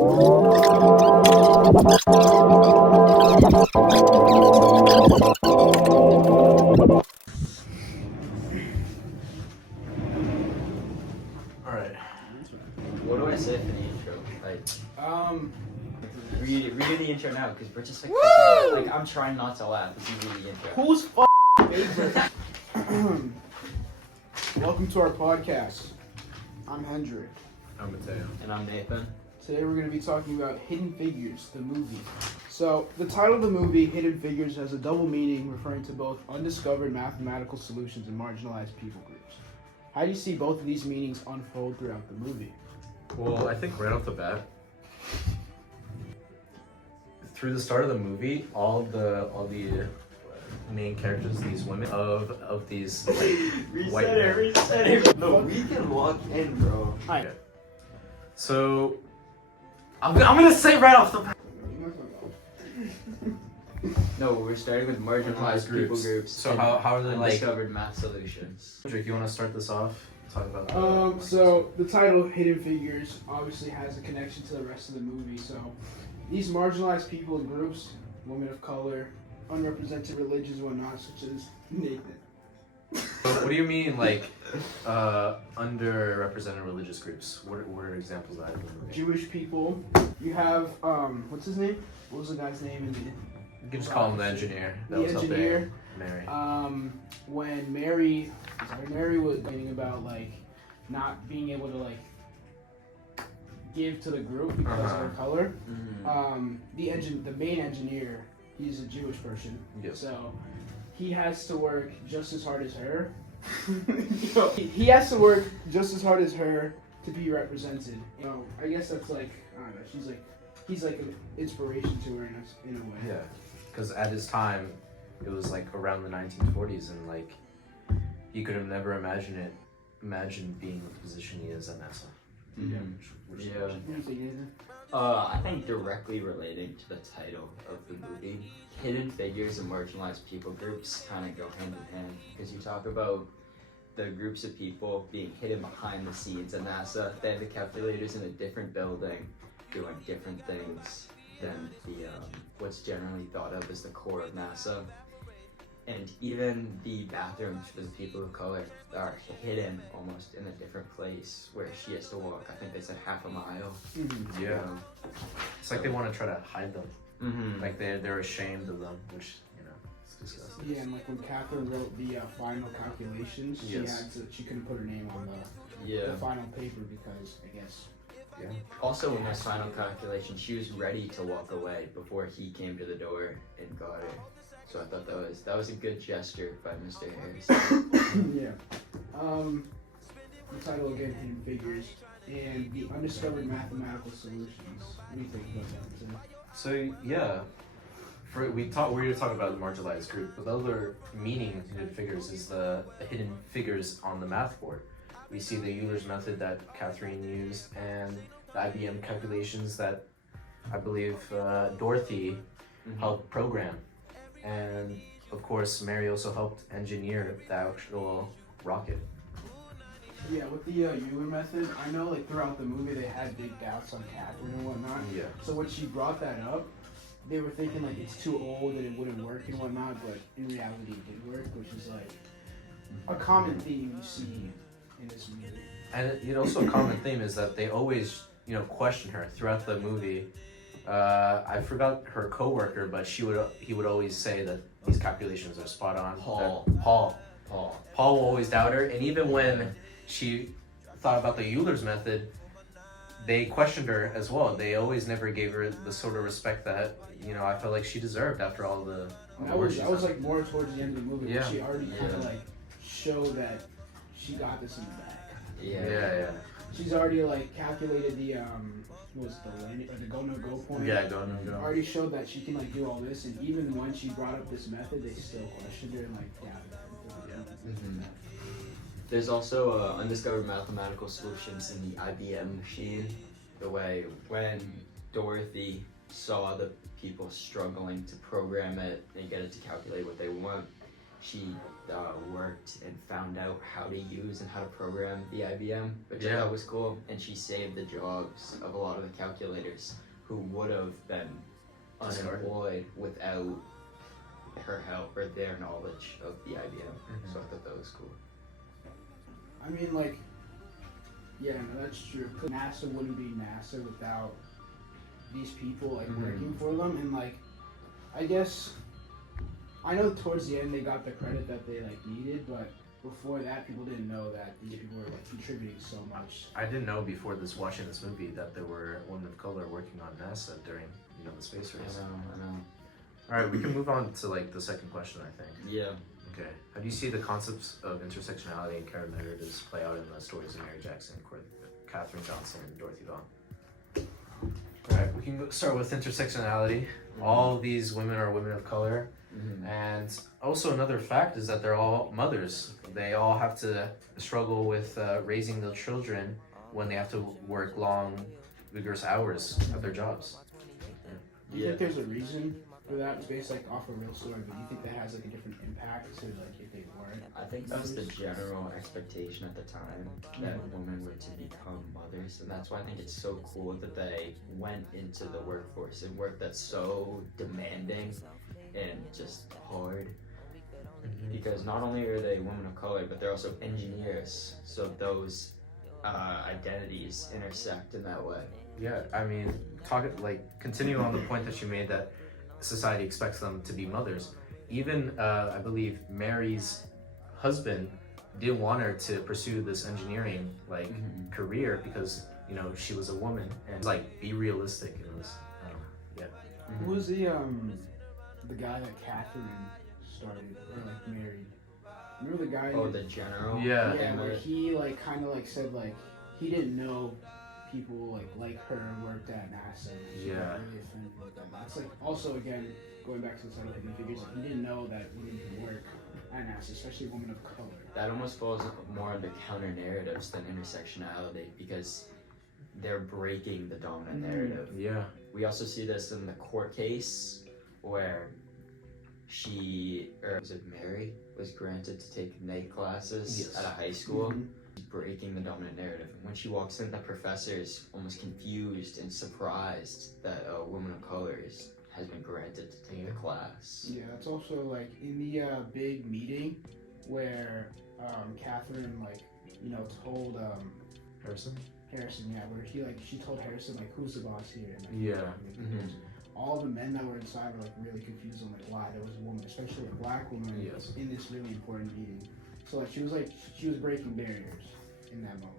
Alright. What do I say for the intro? Like, read the intro now, because we're just like, like, I'm trying not to laugh as you read the intro. Who's favorite? Welcome to our podcast. I'm Hendrik. I'm Mateo. And I'm Nathan. Today we're going to be talking about Hidden Figures, the movie. So, the title of the movie, Hidden Figures, has a double meaning referring to both undiscovered mathematical solutions and marginalized people groups. How do you see both of these meanings unfold throughout the movie? Well, I think right off the bat, through the start of the movie, all the main characters, these women of these like white men. Reset it. No, we can walk in, bro. Hi. So I'm gonna say right off the bat. No, we're starting with marginalized people groups. So how are they like? Undiscovered math solutions. Drake, you want to start this off? Talk about. So the title Hidden Figures obviously has a connection to the rest of the movie. So these marginalized people and groups, women of color, unrepresented religions and whatnot, such as Nathan. What do you mean, like, underrepresented religious groups? What are examples of that in the movie? Jewish people. You have what's his name? What was the guy's name in the You can just call him the engineer. That The was engineer. Mary. When Mary was complaining about like not being able to like give to the group because of her color. The main engineer, he's a Jewish person. Yes. So he has to work just as hard as her. he has to work just as hard as her to be represented. You know, I guess that's like, I don't know, he's like an inspiration to her in a way. Yeah, because at his time, it was like around the 1940s, and like he could have never imagined being in the position he is at NASA. Which Yeah. What do you think, Nathan? I think directly relating to the title of the movie, hidden figures and marginalized people groups kind of go hand in hand, because you talk about the groups of people being hidden behind the scenes at NASA. They have the calculators in a different building doing different things than the what's generally thought of as the core of NASA. And even the bathrooms for the people of color are hidden almost in a different place where she has to walk, I think they said half a mile. Yeah, it's like they want to try to hide them. Mm-hmm. Like they're ashamed of them, which it's disgusting. Yeah, and like when Catherine wrote the final calculations, Yes. she couldn't put her name on the final paper because I guess. Yeah. Also, in this final calculation, she was ready to walk away before he came to the door and got her. So I thought that was a good gesture by Mr. Harrison. Yeah. The title again, Hidden Figures, and the undiscovered mathematical solutions. What do you think about that, Tim? So yeah, we're going to talk about the marginalized group, but the other meaning of hidden figures is the hidden figures on the math board. We see the Euler's method that Catherine used, and the IBM calculations that I believe Dorothy helped program. And of course, Mary also helped engineer the actual rocket. Yeah, with the Euler method, I know like throughout the movie they had big doubts on Catherine and whatnot. Yeah. So when she brought that up, they were thinking like it's too old and it wouldn't work and whatnot, but in reality it did work, which is like a common theme you see in this movie. And also a common theme is that they always, question her throughout the movie. I forgot her coworker, but he would always say that these calculations are spot on. Paul will always doubt her, and even when she thought about the Euler's method, they questioned her as well. They always never gave her the sort of respect that I felt like she deserved after all the. That was like more towards the end of the movie. Yeah. Where she already kind of like showed that she got this in the bag. Yeah. She's already like calculated the what was it, the landing or the go no go point. Yeah, go no go. Already showed that she can like do all this, and even when she brought up this method, they still questioned her and like doubted her. Mm-hmm. There's also undiscovered mathematical solutions in the IBM machine. The way when Dorothy saw the people struggling to program it and get it to calculate what they want, she worked and found out how to use and how to program the IBM, which I Yeah. thought was cool. And she saved the jobs of a lot of the calculators who would have been Discarded. unemployed without her help or their knowledge of the IBM. So I thought that was cool. I mean, like, yeah, no, that's true. 'Cause NASA wouldn't be NASA without these people like working for them, and like, I guess I know towards the end they got the credit that they like needed, but before that, people didn't know that these people were like contributing so much. I didn't know before watching this movie that there were women of color working on NASA during the space race. I know. All right, we can move on to like the second question, I think. Yeah. Okay. How do you see the concepts of intersectionality and character narratives play out in the stories of Mary Jackson, Katherine Johnson, and Dorothy Vaughan? All right, we can start with intersectionality. All these women are women of color. And also another fact is that they're all mothers. They all have to struggle with raising their children when they have to work long, vigorous hours at their jobs. Do you think there's a reason for that? It's based like off a real story, but do you think that has like a different impact to like if they weren't? I think that was the general expectation at the time that women were to become mothers, and that's why I think it's so cool that they went into the workforce and work that's so demanding and just hard. Because not only are they women of color, but they're also engineers, so those identities intersect in that way. Yeah, I mean, continue on the point that you made that society expects them to be mothers. Even I believe Mary's husband didn't want her to pursue this engineering career because she was a woman, and be realistic. It was Who was the guy that Catherine started or like married? Remember the guy? Oh, the general. Yeah. Yeah, where he kind of said he didn't know people like her worked at NASA. He got really offended with that. That's also again going back to the title Hidden Figures. He didn't know that women could work at NASA, especially women of color. That almost falls more under counter narratives than intersectionality because they're breaking the dominant narrative. Yeah. We also see this in the court case where Mary was granted to take night classes at a high school, breaking the dominant narrative. And when she walks in, the professor is almost confused and surprised that a woman of color has been granted to take the class. Yeah, it's also in the big meeting where Catherine told Harrison, where she told Harrison who's the boss here, and all the men that were inside were really confused on why there was a woman, especially a black woman, in this really important meeting. So she was breaking barriers in that moment.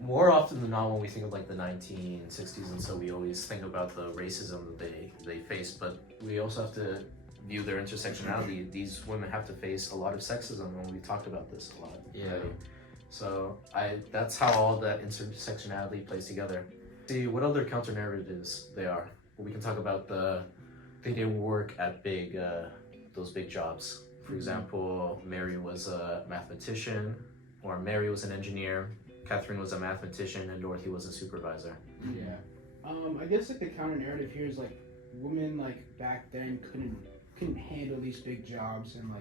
More often than not, when we think of the 1960s, and so we always think about the racism that they faced, but we also have to view their intersectionality. These women have to face a lot of sexism, and we talked about this a lot. Yeah. Already. So that's how all that intersectionality plays together. See what other counter narratives they are. We can talk about they didn't work at those big jobs. For example, Mary was a mathematician, or Mary was an engineer. Catherine was a mathematician, and Dorothy was a supervisor. Yeah. I guess the counter narrative here is women back then couldn't handle these big jobs and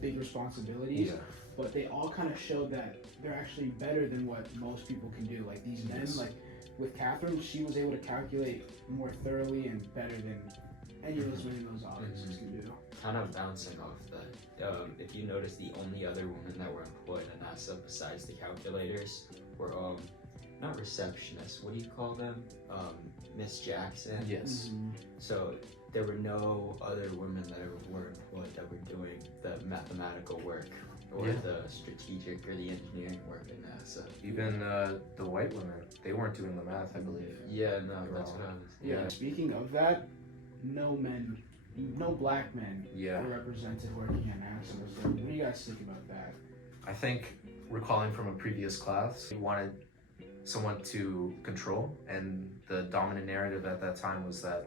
big responsibilities. Yeah. But they all kind of showed that they're actually better than what most people can do. These men, with Catherine, she was able to calculate more thoroughly and better than any of those women in those offices can do. Kind of bouncing off that, if you notice, the only other women that were employed at NASA besides the calculators were not receptionists. What do you call them? Miss Jackson. Yes. So there were no other women that were employed that were doing the mathematical work or the strategic or the engineering work at NASA. Even the white women, they weren't doing the math, I believe. Yeah, no, that's what I was. Yeah. Speaking of that, no black men Yeah. were represented working at NASA. So what do you guys think about that? I think recalling from a previous class, we wanted someone to control, and the dominant narrative at that time was that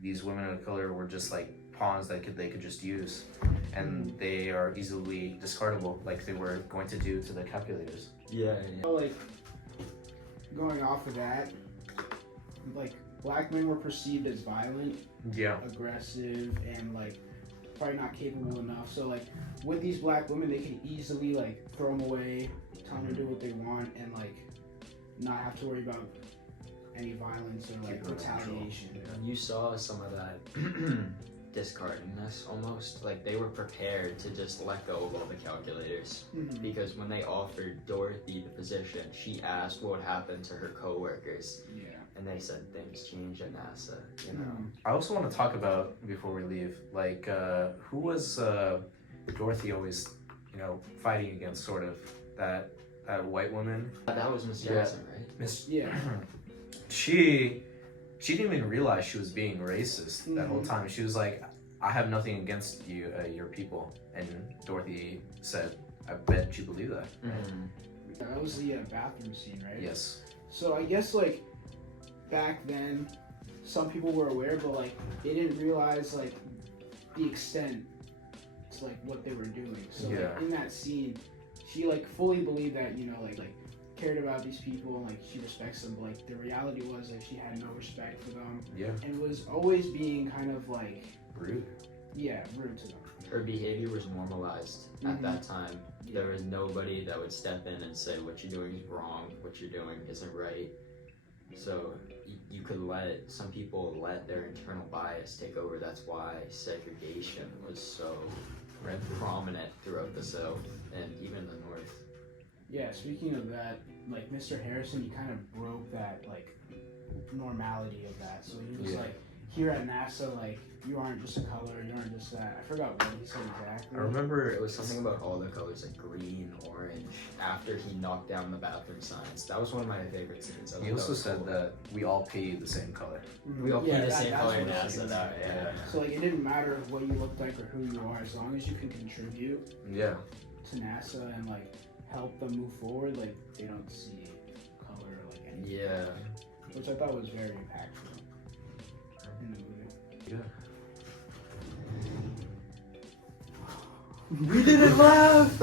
these women of color were just pawns that they could just use, and they are easily discardable, like they were going to do to the calculators. Yeah. So, going off of that, black men were perceived as violent, Yeah. aggressive, and probably not capable enough. So like with these black women, they can easily like throw them away, tell them to do what they want, and like not have to worry about any violence or like Keep them in control. retaliation. You saw some of that discardingness almost. Like they were prepared to just let go of all the calculators. Mhm. Because when they offered Dorothy the position, she asked what happened to her coworkers, Yeah. and they said things changed at NASA. You know, Mhm. I also want to talk about before we leave, like who was Dorothy always, fighting against? Sort of that white woman. that was Miss Yeah. Jackson, right? Miss. Yeah. She didn't even realize she was being racist that whole Mhm. time. She was like, "I have nothing against you, your people," and Dorothy said, "I bet you believe that." That was the bathroom scene, right? Yes. So I guess like back then, some people were aware, but like they didn't realize like the extent to like what they were doing. So Yeah. like in that scene, she like fully believed that like cared about these people and like she respects them. But like the reality was that she had no respect for them Yeah. and was always being kind of like Rude. rude to them. Her behavior was normalized Mhm. at that time. There was nobody that would step in and say what you're doing is wrong, what you're doing isn't right. So you could let some people let their internal bias take over. That's why segregation was so prominent throughout the South and even the North. Yeah, speaking of that, like Mr. Harrison, he kind of broke that like normality of that. So he was Yeah. like, here at NASA, like you aren't just a color, you aren't just that. I forgot what he said exactly. I remember It was something about all the colors, like green, orange. After he knocked down the bathroom signs, that was one of my favorite scenes. I he thought also was said cool. that we all pay the same color. Mhm. We all pay the that- same that's color what in it NASA. was. That, yeah. So like it didn't matter what you looked like or who you are, as long as you can contribute Yeah. to NASA and like help them move forward, like they don't see color or like anything. Yeah. Which I thought was very impactful in the movie. Yeah. We didn't laugh!